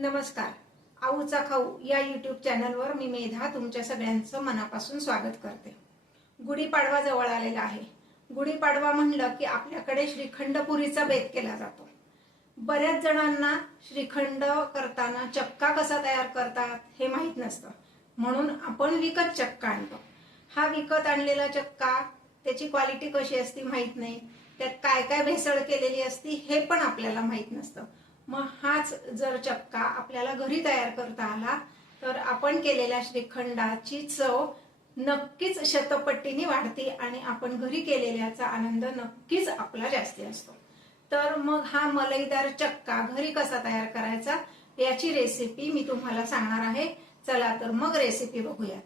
नमस्कार. आऊचा खाऊ या यूट्यूब चॅनलवर मी मेधा तुमच्या सगळ्यांचं मनापासून स्वागत करते. गुढीपाडवा जवळ आलेला आहे. गुढीपाडवा म्हणलं की आपल्याकडे श्रीखंडपुरीचा बेत केला जातो. बऱ्याच जणांना श्रीखंड करताना चक्का कसा तयार करतात हे माहीत नसतं, म्हणून आपण विकत चक्का आणतो. हा विकत आणलेला चक्का त्याची क्वालिटी कशी असते माहीत नाही, त्यात काय काय भेसळ केलेली असती हे पण आपल्याला माहीत नसतं. मग हाच जर चक्का आपल्याला घरी तयार करता आला तर आपण केलेल्या श्रीखंडाची चव नक्कीच शतपटीने वाढते आणि आपण घरी केलेल्याचा आनंद नक्कीच आपला जास्ती असतो. तर मग हा मलईदार चक्का घरी कसा तयार करायचा याची रेसिपी मी तुम्हाला सांगणार आहे. चला तर मग रेसिपी बघूयात.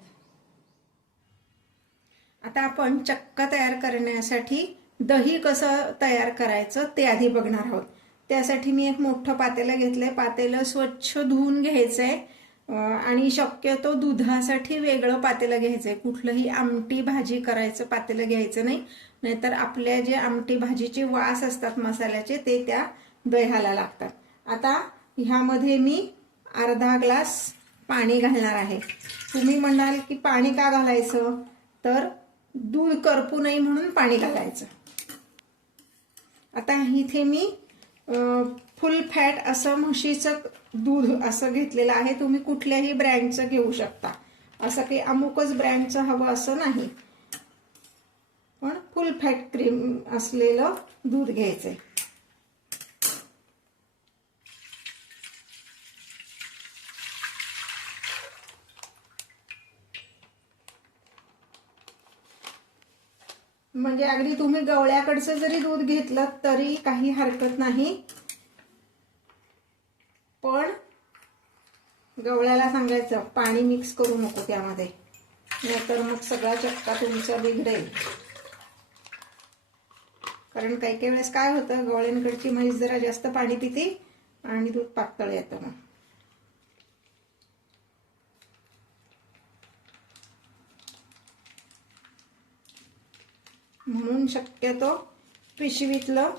आता आपण चक्का तयार करण्यासाठी दही कसं तयार करायचं ते आधी बघणार आहोत. त्यासाठी मी एक मोठं पातेलं घेतलंय. पातेलं स्वच्छ धुवून घ्यायचंय आणि शक्यतो दुधासाठी वेगळं पातेलं घ्यायचंय. कुठलंही आमटी भाजी करायचं पातेलं घ्यायचं नाही, नाहीतर आपल्या जे आमटी भाजीचे वास असतात मसाल्याचे ते त्या दह्याला लागतात. आता ह्यामध्ये मी अर्धा ग्लास पाणी घालणार आहे. तुम्ही म्हणाल की पाणी का घालायचं, तर दूध करपू नये म्हणून पाणी घालायचं. आता इथे मी फुल फॅट असं म्हशीचं दूध असं घेतलेलं आहे. तुम्ही कुठल्याही ब्रँडचं घेऊ शकता, असं काही अमुकच ब्रँडचं हवं असं नाही, पण फुल फॅट क्रीम असलेलं दूध घ्यायचंय. म्हणजे अगदी तुम्ही गवळ्याकडचं जरी दूध घेतलं तरी काही हरकत नाही, पण गवळ्याला सांगायचं पाणी मिक्स करू नको त्यामध्ये, नाहीतर मग सगळा चक्का तुमचा बिघडेल. कारण काही काही वेळेस काय होतं, गवळ्यांकडची म्हैस जरा जास्त पाणी पिते आणि दूध पातळ येतं. म्हणून शक्यतो पिशवीतलं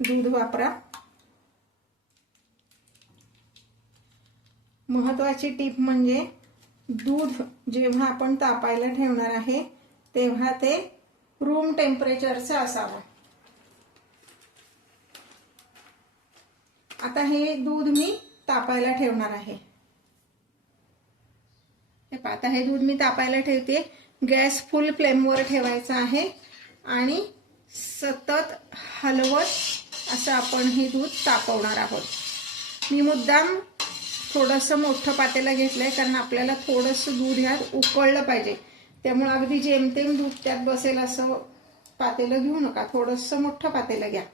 दूध वापरा. महत्वाची टीप म्हणजे दूध जेव्हा आपण तापायला ठेवणार आहे तेव्हा ते रूम टेम्परेचरचं असावं. आता हे दूध मी तापायला ठेवणार आहे. आता हे दूध मी तापायला ठेवते. गॅस फुल फ्लेमवर ठेवायचा आहे आणि सतत हलवत असं आपण हे दूध तापवणार आहोत. मी मुद्दाम थोडंसं मोठं पातेलं घेतलंय कारण आपल्याला थोडंसं दूध ह्यात उकळलं पाहिजे. त्यामुळे अगदी जेमतेम दूध त्यात बसेल असं पातेलं घेऊ नका, थोडंसं मोठं पातेलं घ्या.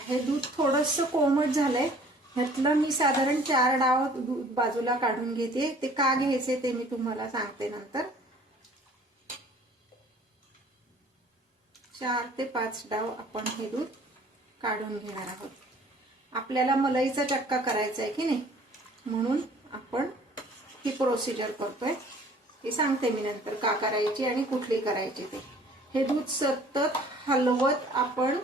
हे दूध थोडंसं कोमट झालंय. ह्यातलं मी साधारण 4 डाव दूध बाजूला काढून घेते. ते का घ्यायचे ते मी तुम्हाला सांगते नंतर. 4 ते 5 डाव आपण हे दूध काढून घेणार आहोत. आपल्याला मलईचा चक्का करायचा आहे की नाही, म्हणून आपण ही प्रोसिजर करतोय. हे सांगते मी नंतर का करायची आणि कुठली करायची ते. हे दूध सतत हलवत आपण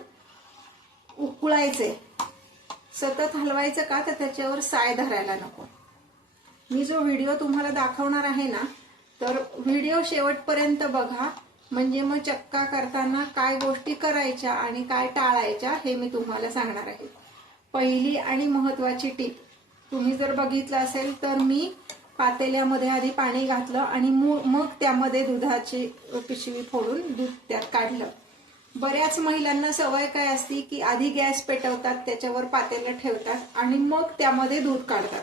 उकळायचे. सतत हलवायचं का, तर त्याच्यावर साय धरायला नको. मी जो व्हिडिओ तुम्हाला दाखवणार आहे ना, तर व्हिडिओ शेवटपर्यंत बघा, म्हणजे मग चक्का करताना काय गोष्टी करायच्या आणि काय टाळायच्या हे मी तुम्हाला सांगणार आहे. पहिली आणि महत्वाची टीप, तुम्ही जर बघितलं असेल तर मी पातेल्यामध्ये आधी पाणी घातलं आणि मग त्यामध्ये दुधाची पिशवी फोडून दूध त्यात काढलं. बऱ्याच महिलांना सवय काय असती की आधी गॅस पेटवतात, त्याच्यावर पातेलं ठेवतात आणि मग त्यामध्ये दूध काढतात.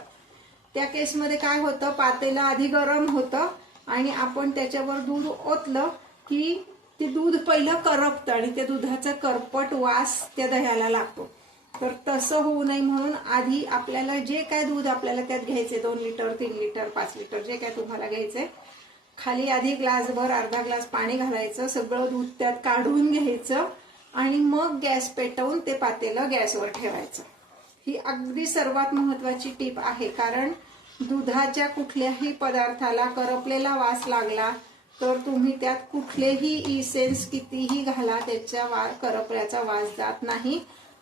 त्या केसमध्ये काय होतं, पातेलं आधी गरम होतं आणि आपण त्याच्यावर दूध ओतलं की ते दूध पहिलं करपतं आणि त्या दुधाचा करपट वास त्या दह्याला लागतो. तर तसं होऊ नये म्हणून आधी आपल्याला जे काय दूध आपल्याला त्यात घ्यायचे, 2 लिटर 3 लिटर 5 लिटर जे काय तुम्हाला घ्यायचंय, खाली आधी ग्लासभर अर्धा ग्लास पाणी घालायचं, सगळं दूध त्यात काढून घ्यायचं आणि मग गॅस पेटवून ते पातेलं गॅसवर ठेवायचं. ही अगदी सर्वात महत्वाची टीप आहे. कारण दुधाच्या कुठल्याही पदार्थाला करपलेला वास लागला तर तुम्ही त्यात कुठलेही इसेन्स कितीही घाला, त्याच्या करपल्याचा वास जात नाही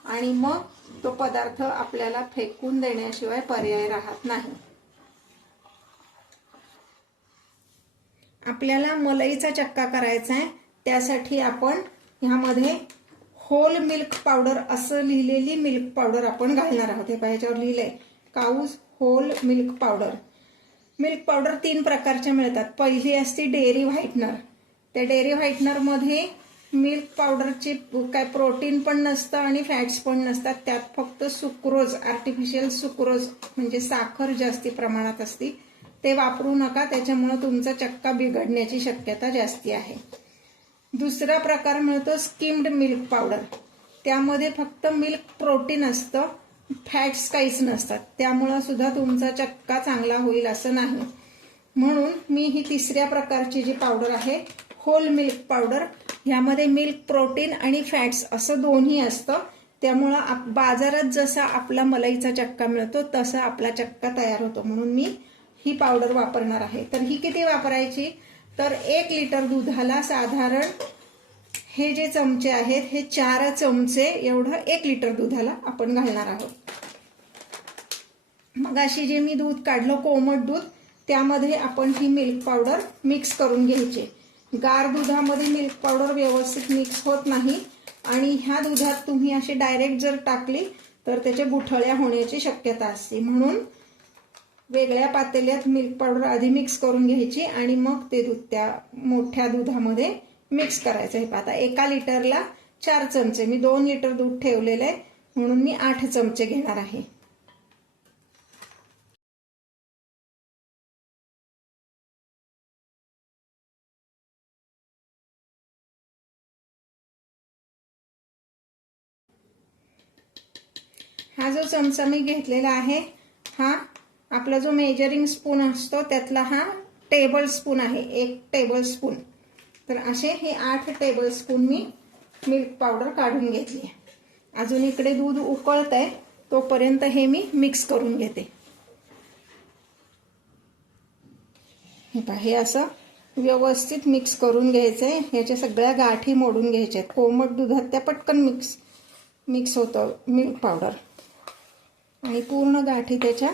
आणि मग तो पदार्थ आपल्याला फेकून देण्याशिवाय पर्याय राहत नाही. आपल्याला मलईचा चक्का करायचा आहे. त्यासाठी आपण ह्यामध्ये होल मिल्क पावडर असं लिहिलेली मिल्क पावडर आपण घालणार आहोत. हे पहा, ह्याच्यावर लिहिलंय cows whole milk powder. Milk powder 3 प्रकारच्या मिळतात. पहिली असते डेअरी व्हाईटनर. त्या डेअरी व्हाईटनर मध्ये मिल्क पावडरचे काय प्रोटीन पण नसतं आणि फॅट्स पण नसतात. त्यात फक्त सुक्रोज, आर्टिफिशियल सुक्रोज म्हणजे साखर जास्ती प्रमाणात असते. ते वापरू नका, त्याच्यामुळे तुमचा चक्का बिघडण्याची शक्यता जास्ती आहे. दुसरा प्रकार मिळतो स्किम्ड मिल्क पावडर. त्यामध्ये फक्त मिल्क प्रोटीन असतं, फॅट्स काहीच नसतात. त्यामुळे सुद्धा तुमचा चक्का चांगला होईल असं नाही. म्हणून मी ही तिसऱ्या प्रकारची जी पावडर आहे होल मिल्क पावडर, ह्यामध्ये मिल्क प्रोटीन आणि फॅट्स असं दोन्ही असतं. त्यामुळं बाजारात जसा आपला मलईचा चक्का मिळतो तसा आपला चक्का तयार होतो. म्हणून मी ही पावडर वापरणार आहे. तर ही किती वापरायची, तर 1 लिटर दुधाला साधारण हे जे चमचे आहेत हे 4 चमचे एवढं 1 लिटर दुधाला आपण घालणार आहोत. मग अशी जे मी दूध काढलं कोमट दूध, त्यामध्ये आपण ही मिल्क पावडर मिक्स करून घ्यायची. गार दुधामध्ये मिल्क पावडर व्यवस्थित मिक्स होत नाही आणि ह्या दुधात तुम्ही अशी डायरेक्ट जर टाकली तर त्याच्या गुठळ्या होण्याची शक्यता असते. म्हणून वेगळ्या पातेल्यात मिल्क पावडर आधी मिक्स करून घ्यायची आणि मग ते दूध त्या मोठ्या दुधामध्ये मिक्स करायचं. हे आता 1 लिटरला 4 चमचे, मी 2 लिटर दूध ठेवलेलं आहे म्हणून मी 8 चमचे घेणार आहे. हा जो चमचा मी घेतलेला आहे हा आपला जो मेजरिंग स्पून असतो त्यातला हा टेबल स्पून आहे, 1 टेबल स्पून. तर असे हे 8 टेबल स्पून मी मिल्क पावडर काढून घेतली. अजून इकडे दूध उकळतंय, तोपर्यंत हे मी मिक्स करून घेते. हे पहा, हे असं व्यवस्थित मिक्स करून घ्यायचंय. ह्याच्या सगळ्या गाठी मोडून घ्यायच्या. कोमट दुधात त्या पटकन मिक्स होतं मिल्क पावडर आणि पूर्ण गाठी त्याच्या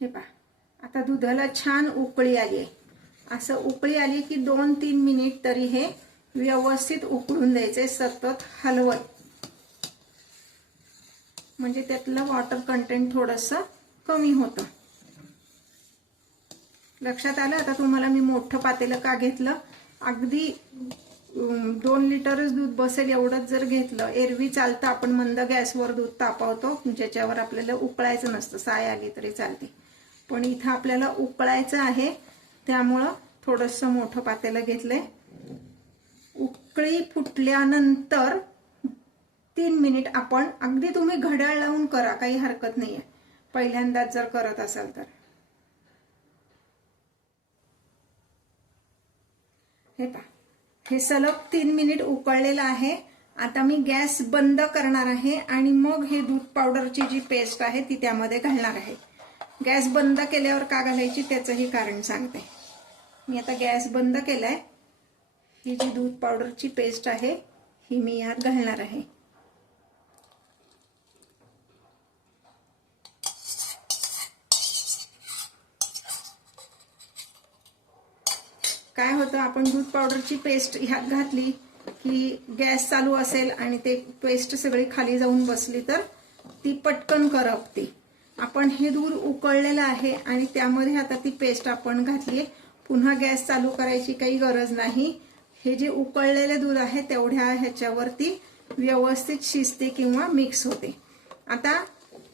हे पहा. आता दुधाला छान उकळी आली आहे. असं उकळी आली की 2-3 मिनिट तरी हे व्यवस्थित उकळून द्यायचे, सतत हलवत, म्हणजे त्यातलं वॉटर कंटेंट थोडंसं कमी होतं. लक्षात आलं. आता तुम्हाला मी मोठं पातेलं का घेतलं, अगदी 2 लिटरच दूध बसेल एवढंच जर घेतलं. एरवी चालतं आपण मंद गॅसवर दूध तापवतो ज्याच्यावर आपल्याला उकळायचं नसतं, साय आली तरी चालते. पण इथं आपल्याला उकळायचं आहे त्यामुळं थोडंसं मोठं पातेलं घेतलंय. उकळी फुटल्यानंतर 3 मिनिट आपण, अगदी तुम्ही घड्याळ लावून करा, काही हरकत नाहीये पहिल्यांदाच जर करत असाल तर. हे पहा, हे सलग 3 मिनिट उकळलेलं आहे. आता मी गॅस बंद करणार आहे आणि मग हे दूध पावडरची जी पेस्ट आहे ती त्यामध्ये घालणार आहे. गॅस बंद केल्यावर का घालायची त्याचंही कारण सांगते. मी आता गॅस बंद केलाय. ही जी दूध पावडरची पेस्ट आहे ही मी यात घालणार आहे. काय होतं, आपण दूध पावडरची पेस्ट ह्यात घातली की गॅस चालू असेल आणि ते पेस्ट सगळी खाली जाऊन बसली तर ती पटकन करपते. आपण हे दूध उकळलेलं आहे आणि त्यामध्ये आता ती पेस्ट आपण घातली. पुन्हा गॅस चालू करायची काही गरज नाही. हे जे उकळलेले दूध आहे तेवढ्या ह्याच्यावरती व्यवस्थित शिजते किंवा मिक्स होते. आता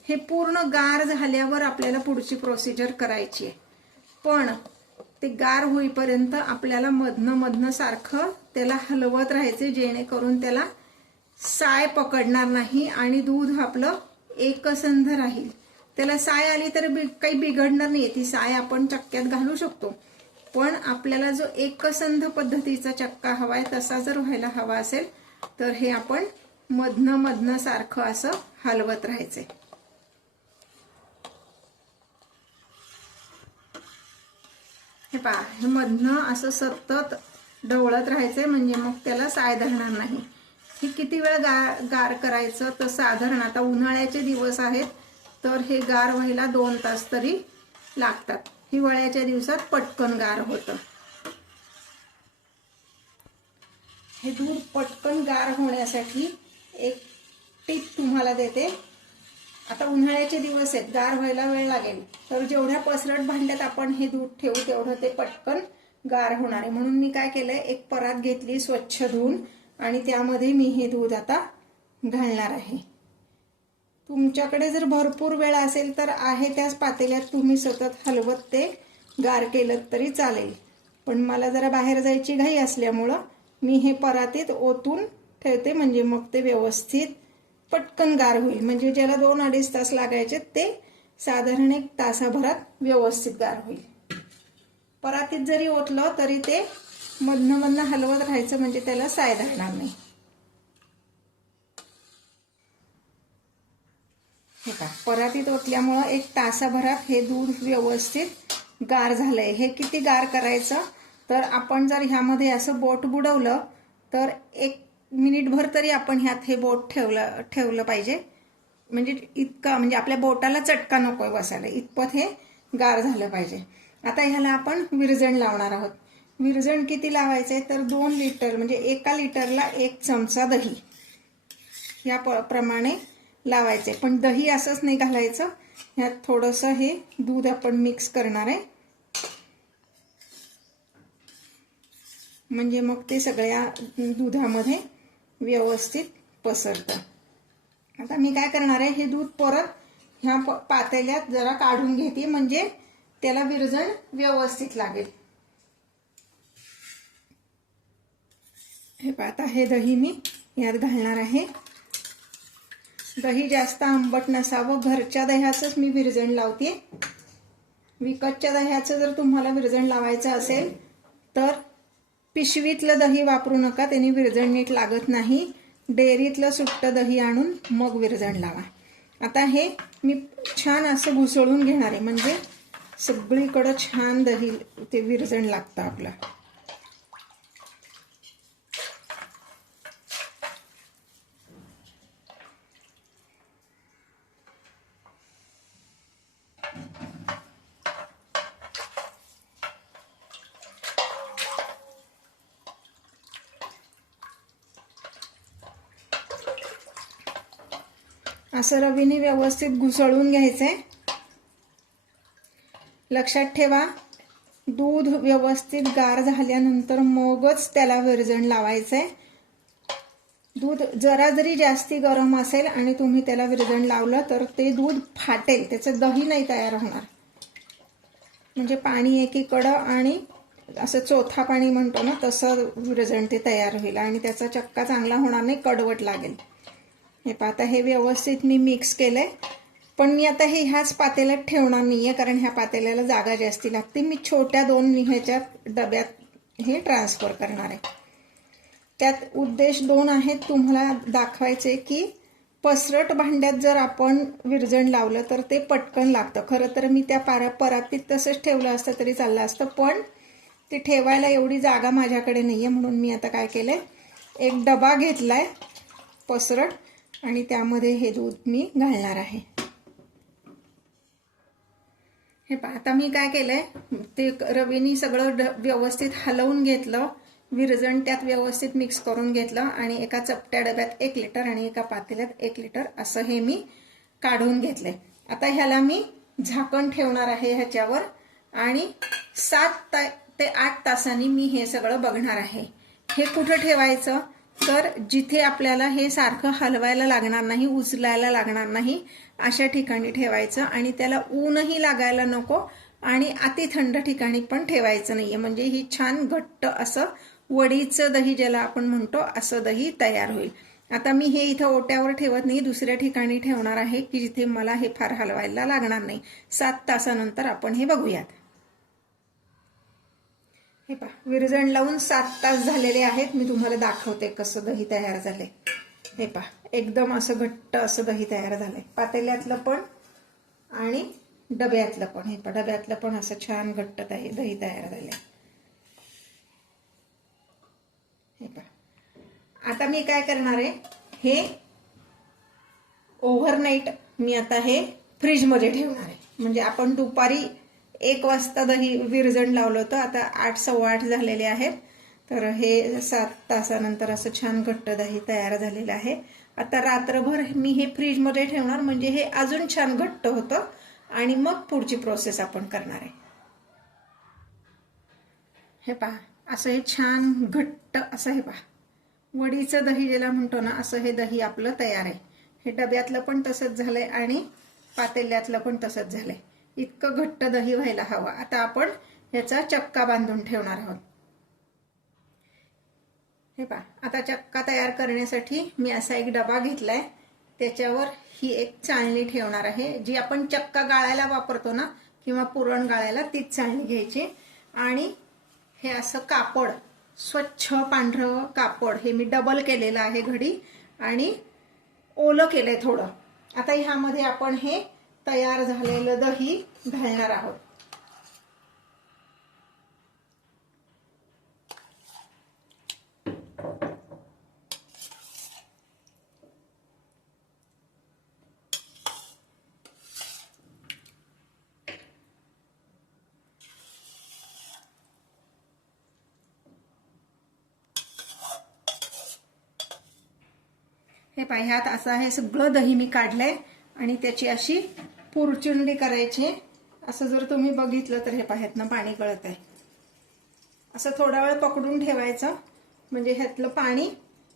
हे पूर्ण गार झाल्यावर आपल्याला पुढची प्रोसिजर करायची आहे. पण ते गार होईपर्यंत आपल्याला मधनं सारखं त्याला हलवत राहायचे, जेणेकरून त्याला साय पकडणार नाही आणि दूध आपलं एकसंध राहील. त्याला साय आली तर काही बिघडणार नाही, ती साय आपण चक्क्यात घालू शकतो. पण आपल्याला जो एकसंध पद्धतीचा चक्का हवाय तसा जर व्हायला हवा असेल तर हे आपण मधनं सारखं असं हलवत राहायचे. हे पहा, हे मधनं असं सतत ढवळत राहायचंय म्हणजे मग त्याला साय धरणार नाही. हे किती वेळ गार करायचं तर साधारण आता उन्हाळ्याचे दिवस आहेत तर हे गार व्हायला 2 तास तरी लागतात. हिवाळ्याच्या दिवसात पटकन गार होतं. हे दूध पटकन गार होण्यासाठी एक टिप तुम्हाला देते. आता उन्हाळ्याचे दिवस आहेत, गार व्हायला वेळ लागेल, तर जेवढ्या पसरट भांड्यात आपण हे दूध ठेवू तेवढं ते पटकन गार होणार आहे. म्हणून मी काय केलंय, एक परात घेतली स्वच्छ धुवून आणि त्यामध्ये मी हे दूध आता घालणार आहे. तुमच्याकडे जर भरपूर वेळ असेल तर आहे त्याच पातेल्यात तुम्ही सतत हलवत ते गार केलं तरी चालेल. पण मला जरा बाहेर जायची घाई असल्यामुळं मी हे परातीत ओतून ठेवते म्हणजे मग ते व्यवस्थित पटकन गार होईल. म्हणजे ज्याला 2-2.5 तास लागायचे ते साधारण 1 तासाभरात व्यवस्थित गार होईल. परातीत जरी ओतलं तरी ते मधनं हलवत राहायचं म्हणजे त्याला साय धरणार नाही. हे का, परातीत ओतल्यामुळं 1 तासाभरात हे दूध व्यवस्थित गार झालंय. हे किती गार करायचं तर आपण जर ह्यामध्ये असं बोट बुडवलं तर 1 मिनिटभर तरी आपण ह्यात हे बोट ठेवलं पाहिजे. म्हणजे इतका, म्हणजे आपल्या बोटाला चटका नकोय बसायला, इतपत हे गार झालं पाहिजे. आता ह्याला आपण विरजण लावणार आहोत. विरजण किती लावायचंय तर 2 लिटर म्हणजे 1 लिटरला 1 चमचा दही या प्रमाणे लावायचे. पण दही असंच नाही घालायचं, ह्यात थोडंसं हे दूध आपण मिक्स करणार आहे म्हणजे मग ते सगळ्या दुधामध्ये व्यवस्थित पसरतं. आता मी काय करणार आहे, हे दूध परत ह्या पातेल्यात जरा काढून घेते म्हणजे त्याला विरजण व्यवस्थित लागेल. हे पहा, आता हे दही मी यात घालणार आहे. दही जास्त आंबट नसावं, घरच्या दह्याचंच मी विरजण लावते. विकतच्या दह्याचं जर तुम्हाला विरजण लावायचं असेल तर पिशवीतलं दही वापरू नका, त्याने विरजण नीट लागत नाही. डेअरीतलं सुट्ट दही आणून मग विरजण लावा. आता हे मी छान असं घुसळून घेणार आहे म्हणजे सगळीकडं छान दही ते विरजण लागतं आपलं. असं रवीने व्यवस्थित घुसळून घ्यायचंय. लक्षात ठेवा, दूध व्यवस्थित गार झाल्यानंतर मगच त्याला विरजण लावायचंय. दूध जरा जरी जास्ती गरम असेल आणि तुम्ही त्याला विरजण लावलं तर ते दूध फाटेल, त्याचं दही नाही तयार होणार. म्हणजे पाणी एकीकडं आणि असं चोथा पाणी म्हणतो ना तसं विरजण ते तयार होईल आणि त्याचा चक्का चांगला होणार नाही, कडवट लागेल. हे पहा, आता हे व्यवस्थित मी मिक्स केलंय. पण मी आता हे ह्याच पातेल्यात ठेवणार नाहीये कारण ह्या पातेल्याला जागा जास्ती लागते. मी छोट्या 2 ह्याच्यात डब्यात हे ट्रान्सफर करणार आहे. त्यात उद्देश 2 आहेत तुम्हाला दाखवायचे की पसरट भांड्यात जर आपण विरजण लावलं तर ते पटकन लागतं. खरं तर मी त्या परातीत तसंच ठेवलं असतं तरी चाललं असतं, पण ते ठेवायला एवढी जागा माझ्याकडे नाहीये म्हणून मी आता काय केलंय, एक डबा घेतलाय पसरट आणि त्यामध्ये हे दूध मी घालणार आहे. हे पहा, आता मी काय केलंय, ते रवीने सगळं व्यवस्थित हलवून घेतलं, विरजण त्यात व्यवस्थित मिक्स करून घेतलं आणि एका चपट्या डब्यात 1 लिटर आणि एका पातेल्यात 1 लिटर असं हे मी काढून घेतलंय. आता ह्याला मी झाकण ठेवणार आहे ह्याच्यावर आणि 7 ते 8 तासांनी मी हे सगळं बघणार आहे. हे कुठं ठेवायचं तर जिथे आपल्याला हे सारखं हलवायला लागणार नाही, उचलायला लागणार नाही अशा ठिकाणी ठेवायचं आणि त्याला ऊनही लागायला नको आणि अति थंड ठिकाणी पण ठेवायचं नाहीये. म्हणजे ही छान घट्ट असं वडीचं दही ज्याला आपण म्हणतो असं दही तयार होईल. आता मी हे इथं ओट्यावर ठेवत नाही, दुसऱ्या ठिकाणी ठेवणार आहे की जिथे मला हे फार हलवायला लागणार नाही. 7 तासानंतर आपण हे बघूयात. हे पहा, विरजण लावून 7 तास झालेले आहेत. मी तुम्हाला दाखवते कसं दही तयार झालंय. हे पहा, एकदम असं घट्ट असं दही तयार झालंय, पातेल्यातलं पण आणि डब्यातलं पण, हे डब्यातलं पण असं छान घट्ट दही तयार झालंय. हे पहा, आता मी काय करणार आहे, हे ओव्हरनाईट मी आता हे फ्रीजमध्ये ठेवणार आहे. म्हणजे आपण दुपारी 1 वाजता दही विरजण लावलं होतं, आता 8, 8:15 झालेले आहेत. तर हे 7 तासानंतर असं छान घट्ट दही तयार झालेलं आहे. आता रात्रभर मी हे फ्रीजमध्ये ठेवणार, म्हणजे हे अजून छान घट्ट होतं आणि मग पुढची प्रोसेस आपण करणार आहे. हे पहा, असं हे छान घट्ट असं, हे पहा वडीचं दही ज्याला म्हणतो ना, असं हे दही आपलं तयार आहे. हे डब्यातलं पण तसंच झालंय आणि पातेल्यातलं पण तसंच झालंय. इतकं घट्ट दही व्हायला हवं. आता आपण ह्याचा चक्का बांधून ठेवणार आहोत. हे पहा, आता चक्का तयार करण्यासाठी मी असा एक डबा घेतलाय, त्याच्यावर ही एक चाळणी ठेवणार आहे. जी आपण चक्का गाळायला वापरतो ना, किंवा पुरण गाळायला, तीच चाळणी घ्यायची. आणि हे असं कापड, स्वच्छ पांढरं कापड, हे मी डबल केलेलं आहे घडी आणि ओलं केलंय थोडं. आता ह्यामध्ये आपण हे तयार झालेलं दही घालणार आहोत. हे पहा, ह्यात असं हे सगळं दही मी काढलंय आणि त्याची अशी पुरचुंडी करायची. असं जर तुम्ही बघितलं तर हे पहा, ह्यातनं पाणी गळत आहे. असं थोडा वेळ पकडून ठेवायचं, म्हणजे ह्यातलं पाणी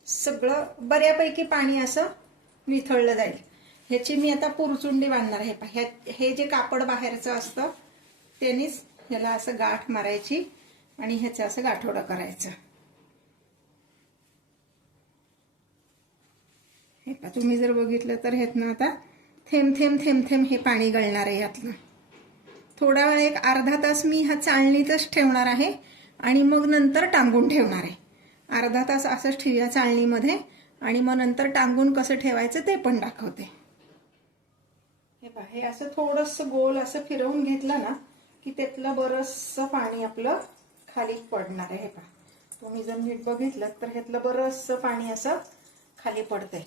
सगळं बऱ्यापैकी पाणी असं निथळलं जाईल. ह्याची मी आता पुरचुंडी बांधणार आहे. पहा, हे जे कापड बाहेरचं असतं त्यानेच ह्याला असं गाठ मारायची आणि ह्याचं असं गाठोडं करायचं. हे पहा, तुम्ही जर बघितलं तर ह्यातनं आता थेंब थेंब थेंब थेंब हे पाणी गळणार आहे यातनं. थोडा वेळ, एक अर्धा तास मी ह्या चाळणीतच ठेवणार आहे आणि मग नंतर टांगून ठेवणार आहे. अर्धा तास असंच ठेवूया चाळणीमध्ये आणि मग नंतर टांगून कसं ठेवायचं ते पण दाखवते. हे पहा, हे असं थोडंसं गोल असं फिरवून घेतलं ना की त्यातलं बरंचसं पाणी आपलं खाली पडणार आहे. हे पहा, तुम्ही जर नीट बघितलं तर ह्यातलं बरंचसं पाणी असं खाली पडतंय.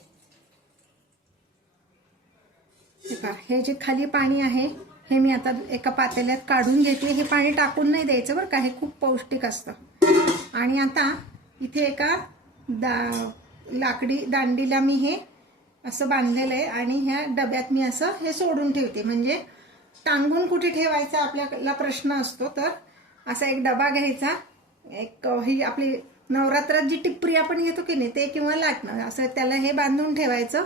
हे पहा, हे जे खाली पाणी आहे हे मी आता एका पातेल्यात काढून घेते. हे पाणी टाकून नाही द्यायचं बरं का, हे खूप पौष्टिक असतं. आणि आता इथे एका लाकडी दांडीला मी हे असं बांधलेलं आहे आणि ह्या डब्यात मी असं हे सोडून ठेवते. म्हणजे टांगून कुठे ठेवायचा आपल्याला प्रश्न असतो, तर असा एक डबा घ्यायचा, एक ही आपली नवरात्रात जी टिपरी आपण घेतो की नाही ते, किंवा लाटणं, असं त्याला हे बांधून ठेवायचं,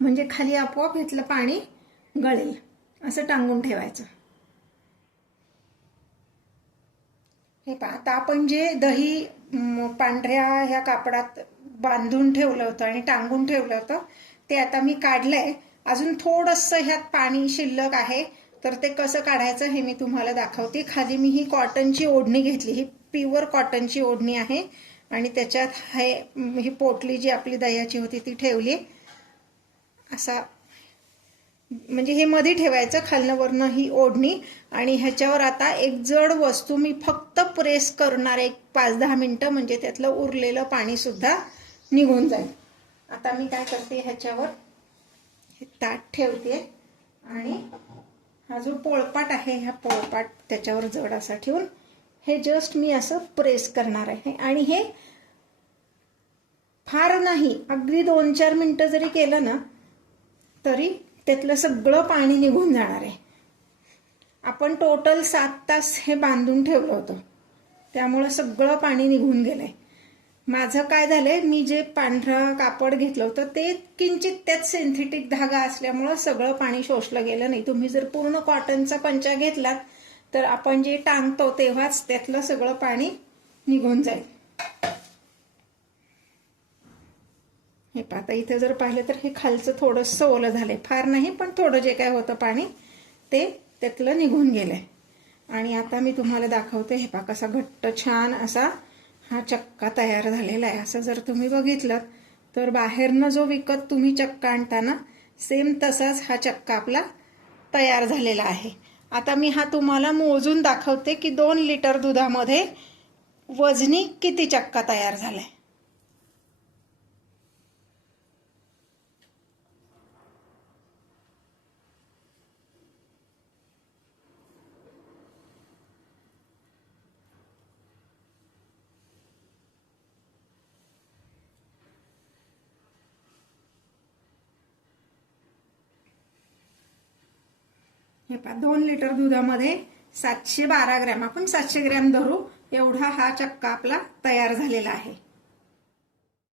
म्हणजे खाली आपोआप इथलं पाणी गळेल. असं टांगून ठेवायचं. हे पहा, आता आपण जे दही पांढऱ्या ह्या कापडात बांधून ठेवलं होतं आणि टांगून ठेवलं होतं ते आता मी काढलंय. अजून थोडंसं ह्यात पाणी शिल्लक आहे, तर ते कसं काढायचं हे मी तुम्हाला दाखवते. खाली मी ही कॉटनची ओढणी घेतली, ही प्युअर कॉटनची ओढणी आहे आणि त्याच्यात ही पोटली जी आपली दह्याची होती ती ठेवली. असा म्हणजे हे मध्ये ठेवायचं, खालनं वरनं ही ओढणी, आणि ह्याच्यावर आता एक जड वस्तू मी फक्त प्रेस करणार 5-10 मिनिटं, म्हणजे त्यातलं उरलेलं पाणी सुद्धा निघून जाईल. आता मी काय करते, ह्याच्यावर हे ताट ठेवते आणि हा जो पोळपाट आहे, ह्या पोळपाट त्याच्यावर जड असा ठेवून हे जस्ट मी असं प्रेस करणार आहे. आणि हे फार नाही, अगदी 2-4 मिनिटं जरी केलं ना तरी त्यातलं सगळं पाणी निघून जाणार आहे. आपण टोटल 7 तास हे बांधून ठेवलं होतं, त्यामुळं सगळं पाणी निघून गेलंय. माझं काय झालंय, मी जे पांढरं कापड घेतलं होतं ते किंचित त्यात सिंथेटिक धागा असल्यामुळं सगळं पाणी शोषलं गेलं नाही. तुम्ही जर पूर्ण कॉटनचा पंचा घेतलात तर आपण जे टांगतो तेव्हाच त्यातलं सगळं पाणी निघून जाईल. हे पाहता, इथे जर पाहिलं तर हे खालचं थोडंसं ओलं झालंय, फार नाही पण थोडं जे काय होतं पाणी ते त्यातलं निघून गेलंय. आणि आता मी तुम्हाला दाखवते. हे पहा, कसा घट्ट छान असा हा चक्का तयार झालेला आहे. असं जर तुम्ही बघितलं तर बाहेरनं जो विकत तुम्ही चक्का आणता ना, सेम तसाच हा चक्का आपला तयार झालेला आहे. आता मी हा तुम्हाला मोजून दाखवते की 2 लिटर दुधामध्ये वजनी किती चक्का तयार झालाय. हे पहा 2 लिटर दुधामध्ये 712 ग्रॅम, आपण 700 ग्रॅम धरू एवढा हा चक्का आपला तयार झालेला आहे.